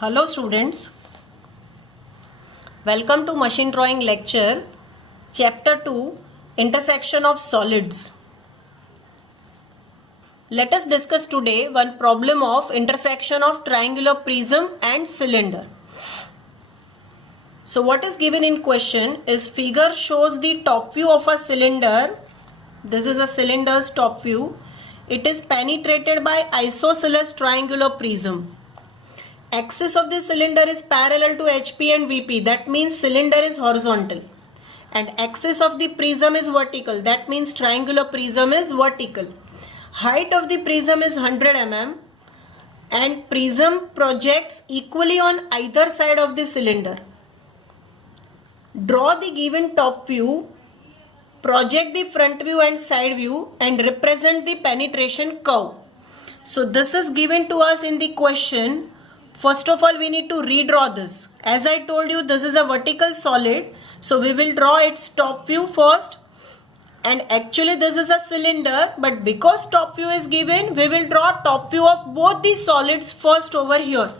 Hello students, welcome to machine drawing lecture chapter 2 intersection of solids. Let us discuss today one problem of intersection of triangular prism and cylinder. So what is given in question is figure shows the top view of a cylinder. This is a cylinder's top view. It is penetrated by isosceles triangular prism. Axis of the cylinder is parallel to HP and VP. That means cylinder is horizontal. And axis of the prism is vertical. That means triangular prism is vertical. Height of the prism is 100 mm. And prism projects equally on either side of the cylinder. Draw the given top view. Project the front view and side view. And represent the penetration curve. So this is given to us in the question. First of all, we need to redraw this. As I told you, this is a vertical solid. So we will draw its top view first. And actually this is a cylinder. But because top view is given, we will draw top view of both the solids first over here.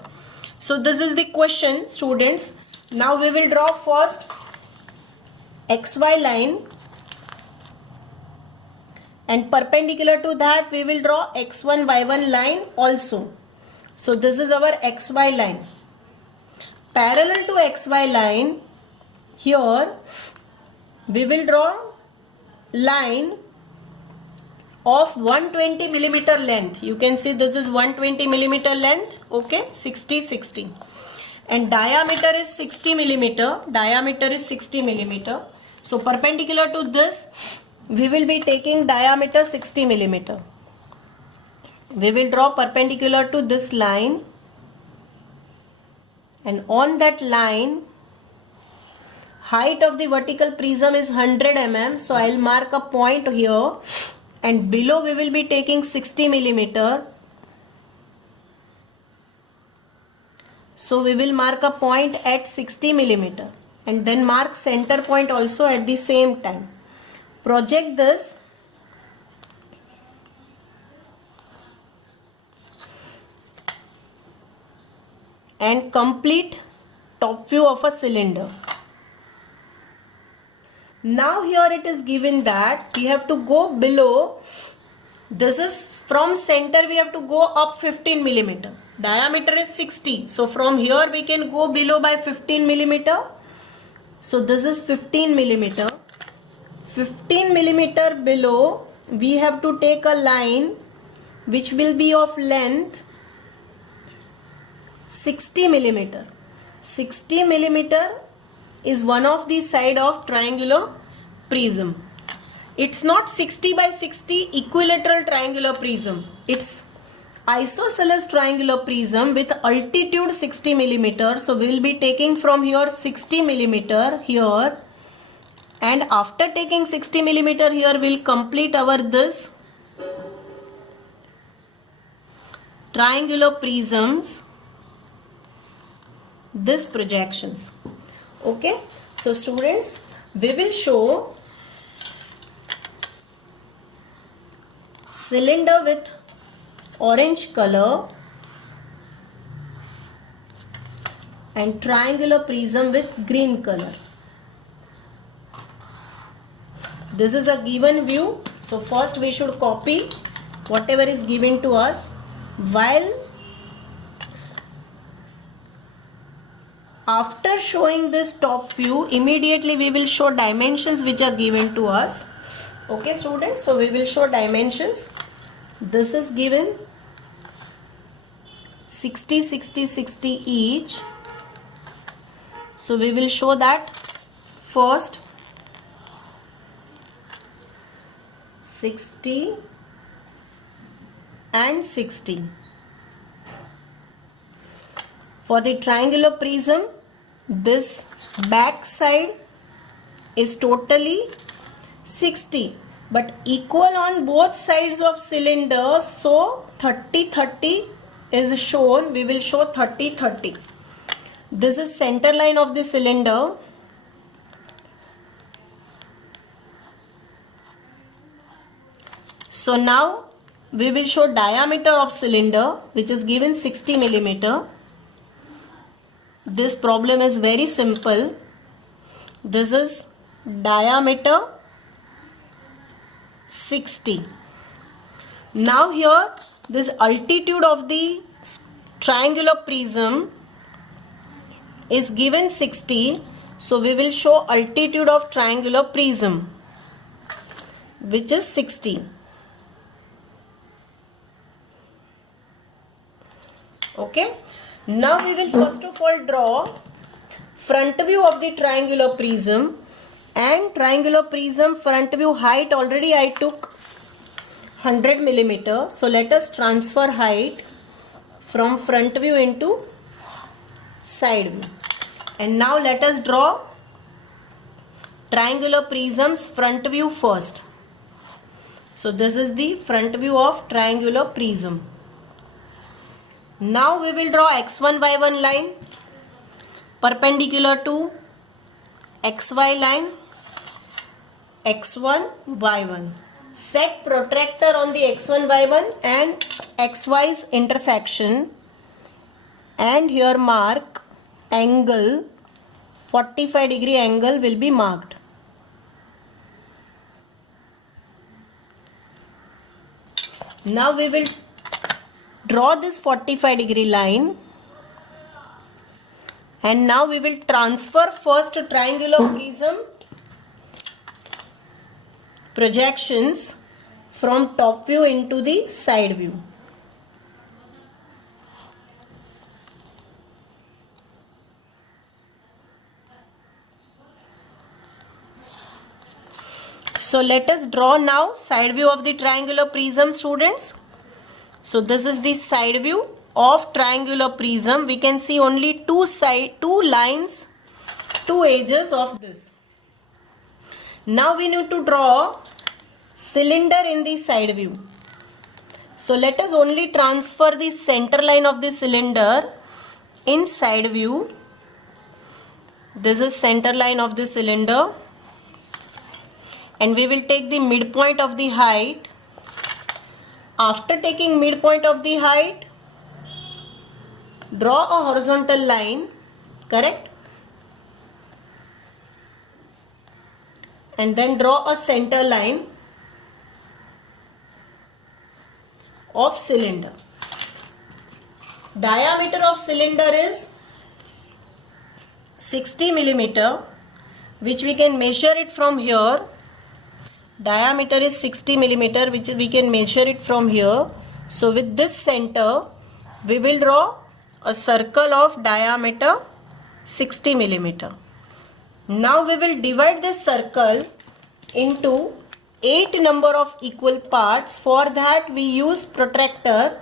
So this is the question, students. Now we will draw first XY line. And perpendicular to that, we will draw X1, Y1 line also. So this is our XY line. Parallel to XY line, here we will draw line of 120 millimeter length. You can see this is 120 millimeter length. Okay, 60. And diameter is 60 millimeter. Diameter is 60 millimeter. So perpendicular to this, we will be taking diameter 60 millimeter. We will draw perpendicular to this line, and on that line height of the vertical prism is 100 mm. So I will mark a point here, and below we will be taking 60 millimeter. So we will mark a point at 60 millimeter and then mark center point also at the same time. Project this and complete top view of a cylinder. Now here it is given that we have to go below. This is from center, we have to go up 15 millimeter. Diameter is 60. So from here we can go below by 15 millimeter. So this is 15 millimeter. 15 millimeter below, we have to take a line which will be of length 60 millimeter. 60 millimeter is one of the side of triangular prism. It's not 60 by 60 equilateral triangular prism. It's isosceles triangular prism with altitude 60 millimeter. So we will be taking from here 60 millimeter here. And after taking 60 millimeter here, we will complete our this triangular prisms, this projections. Okay, so students, we will show cylinder with orange color and triangular prism with green color. This is a given view. So first we should copy whatever is given to us. While after showing this top view, immediately we will show dimensions which are given to us. Okay students, so we will show dimensions. This is given 60 each. So we will show that first 60 and 60. For the triangular prism, this back side is totally 60 but equal on both sides of cylinder. So 30 is shown. We will show 30. This is center line of the cylinder. So now we will show diameter of cylinder which is given 60 millimeter. this problem is very simple. This is diameter 60. Now here this altitude of the triangular prism is given 60. So we will show altitude of triangular prism, which is 60. Okay. Now we will first of all draw front view of the triangular prism, and triangular prism front view height already I took 100 millimeter. So let us transfer height from front view into side view. And now let us draw triangular prism's front view first. So this is the front view of triangular prism. Now we will draw x1 y1 line perpendicular to xy line, x1 y1. Set protractor on the x1 y1 and xy's intersection, and here mark angle, 45 degree angle will be marked. Now we will draw this 45 degree line, and now we will transfer first triangular prism projections from top view into the side view. So let us draw now side view of the triangular prism, students. So this is the side view of triangular prism. We can see only two lines, two edges of this. Now we need to draw cylinder in the side view. So let us only transfer the center line of the cylinder in side view. This is center line of the cylinder, and we will take the midpoint of the height. After taking midpoint of the height, draw a horizontal line, correct? And then draw a center line of cylinder. Diameter of cylinder is 60 millimeter, which we can measure it from here. Diameter is 60 millimeter, which we can measure it from here. So with this center, we will draw a circle of diameter 60 millimeter. Now we will divide this circle into 8 number of equal parts. For that we use protractor,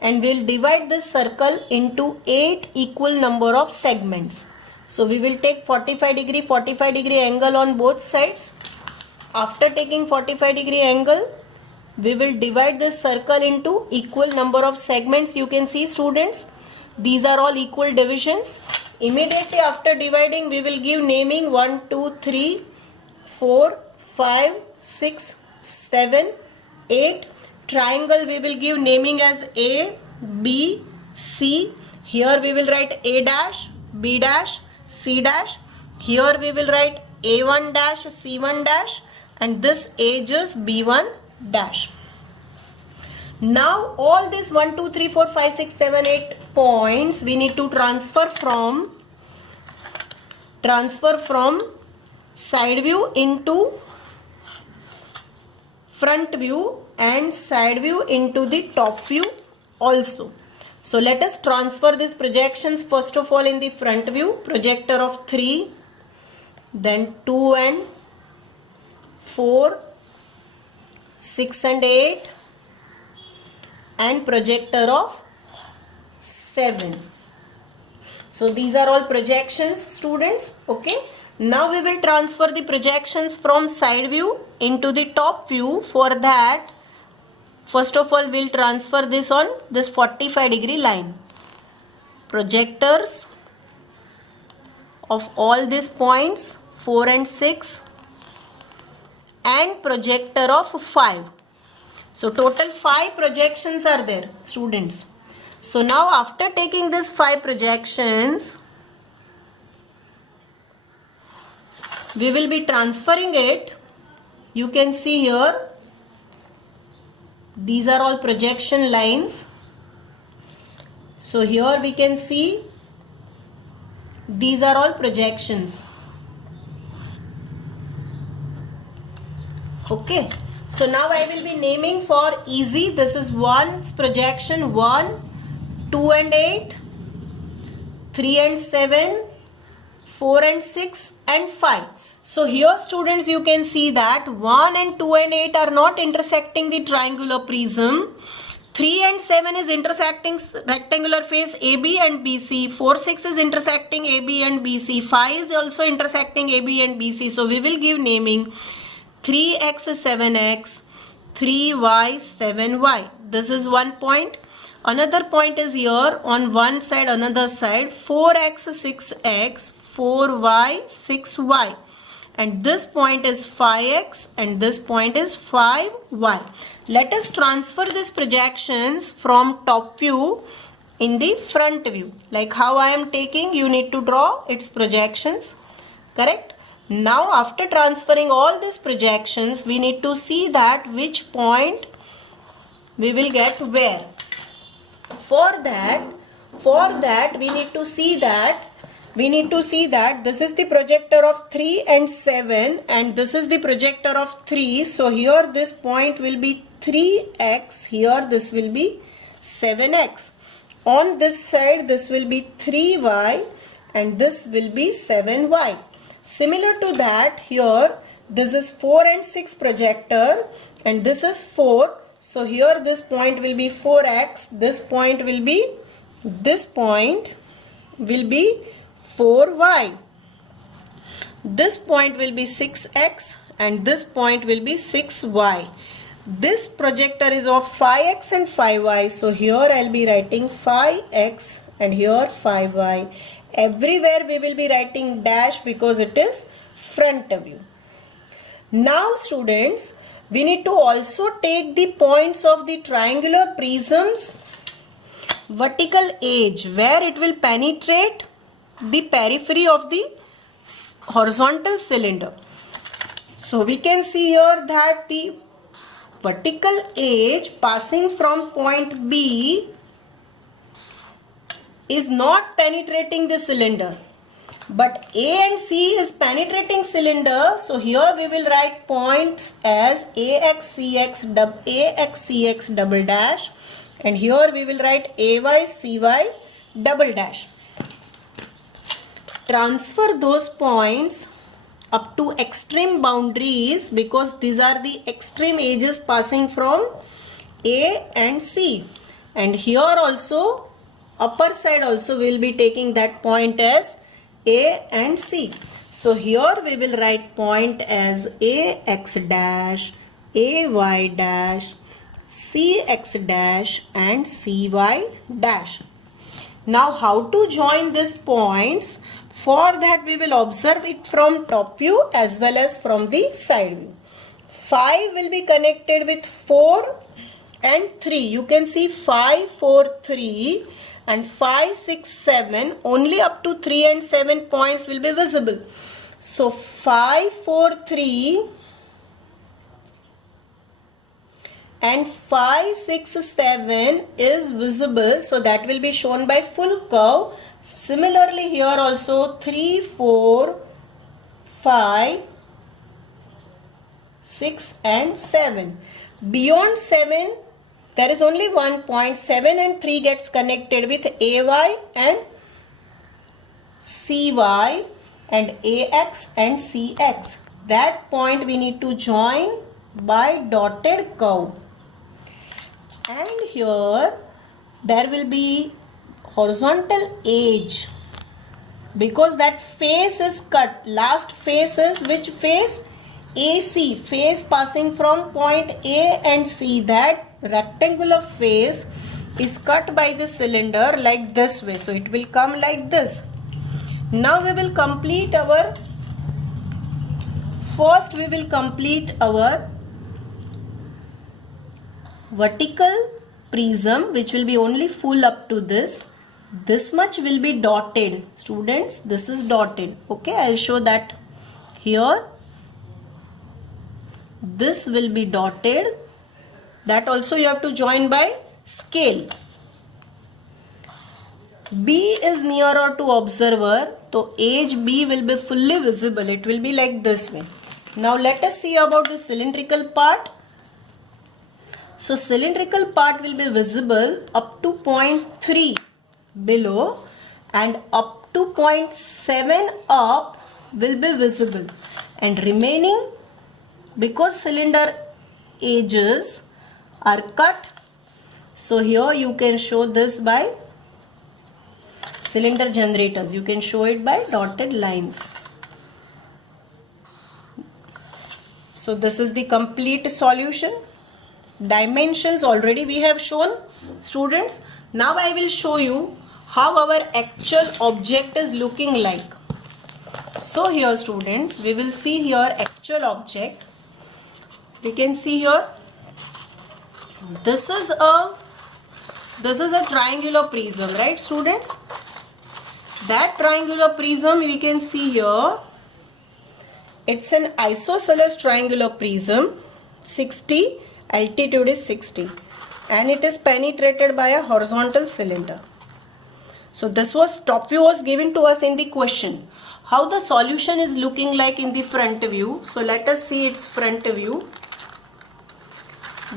and we will divide this circle into 8 equal number of segments. So we will take 45 degree angle on both sides. After taking 45 degree angle, we will divide this circle into equal number of segments. You can see, students, these are all equal divisions. Immediately after dividing, we will give naming 1, 2, 3, 4, 5, 6, 7, 8. Triangle we will give naming as A, B, C. Here we will write A dash, B dash, C dash. Here we will write A1 dash, C1 dash, and this edge is B1 dash. Now all these 1, 2, 3, 4, 5, 6, 7, 8 points we need to transfer from side view into front view, and side view into the top view also. So let us transfer these projections first of all in the front view. Projector of 3, then 2 and 4, 6 and 8, and projector of 7. So these are all projections, students. Okay. Now we will transfer the projections from side view into the top view. For that, first of all, we will transfer this on this 45 degree line. Projectors of all these points 4 and 6, and projector of 5. So total 5 projections are there, students. So now after taking these 5 projections, we will be transferring it. You can see here, these are all projection lines. So here we can see these are all projections. Okay, so now I will be naming for easy. This is 1's projection, 1, 2 and 8, 3 and 7, 4 and 6 and 5. So here students, you can see that 1 and 2 and 8 are not intersecting the triangular prism. 3 and 7 is intersecting rectangular face AB and BC. 4, 6 is intersecting AB and BC. 5 is also intersecting AB and BC. So we will give naming 3x 7x, 3y 7y. This is one point. Another point is here on one side, another side, 4x 6x, 4y 6y. And this point is 5x and this point is 5y. Let us transfer these projections from top view in the front view. Like how I am taking, you need to draw its projections. Correct? Now after transferring all these projections, we need to see that which point we will get where. For that we need to see that this is the projector of 3 and 7 and this is the projector of 3. So here this point will be 3x, here this will be 7x. On this side this will be 3y and this will be 7y. Similar to that, here this is 4 and 6 projector and this is 4. So here this point will be 4x, this point will be 4y. This point will be 6x and this point will be 6y. This projector is of 5x and 5y. So here I'll be writing 5x and here 5y. Everywhere we will be writing dash because it is front view. Now students, we need to also take the points of the triangular prism's vertical edge where it will penetrate the periphery of the horizontal cylinder. So we can see here that the vertical edge passing from point B is not penetrating the cylinder, but A and C is penetrating cylinder. So here we will write points as AXCX double dash and here we will write AYCY double dash. Transfer those points up to extreme boundaries because these are the extreme edges passing from A and C. And here also, upper side also we will be taking that point as A and C. So here we will write point as AX dash, AY dash, CX dash and CY dash. Now how to join these points? For that we will observe it from top view as well as from the side view. 5 will be connected with 4 and 3. You can see 5, 4, 3 and 5, 6, 7. Only up to 3 and 7 points will be visible. So 5, 4, 3 and 5, 6, 7 is visible. So that will be shown by full curve. Similarly here also 3, 4, 5, 6 and 7. Beyond 7 there is only one point. 7 and 3 gets connected with AY and CY and AX and CX. That point we need to join by dotted curve. And here there will be horizontal edge because that face is cut. Last face is which face? AC, face passing from point A and C. That rectangular face is cut by the cylinder like this way. So it will come like this. Now we will complete our vertical prism, which will be only full up to this. This much will be dotted. Students, this is dotted. Okay, I'll show that here this will be dotted. That also you have to join by scale. B is nearer to observer, so edge B will be fully visible. It will be like this way. Now let us see about the cylindrical part. So cylindrical part will be visible up to 0.3 below and up to 0.7 up will be visible, and remaining, because cylinder edges are cut, so here you can show this by cylinder generators. You can show it by dotted lines. So this is the complete solution. Dimensions already we have shown, students. Now I will show you how our actual object is looking like. So here, students, we will see here actual object. We can see here this is a triangular prism, right, students? That triangular prism we can see here, it's an isosceles triangular prism. 60, altitude is 60, and it is penetrated by a horizontal cylinder. So this was top view was given to us in the question. How the solution is looking like in the front view. So let us see its front view.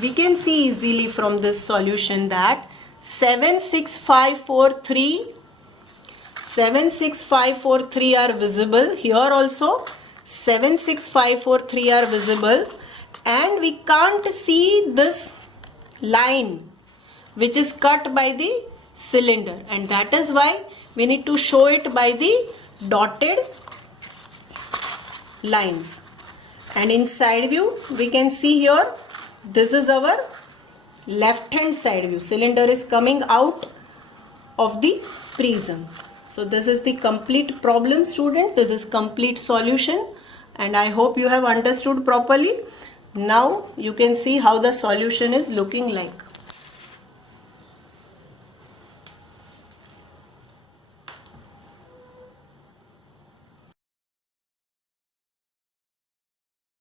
We can see easily from this solution that 76543 are visible. Here also 76543 are visible, and we can't see this line which is cut by the cylinder, and that is why we need to show it by the dotted lines. And in side view we can see here, this is our left hand side view. Cylinder is coming out of the prism. So this is the complete problem, student. This is complete solution, and I hope you have understood properly. Now you can see how the solution is looking like.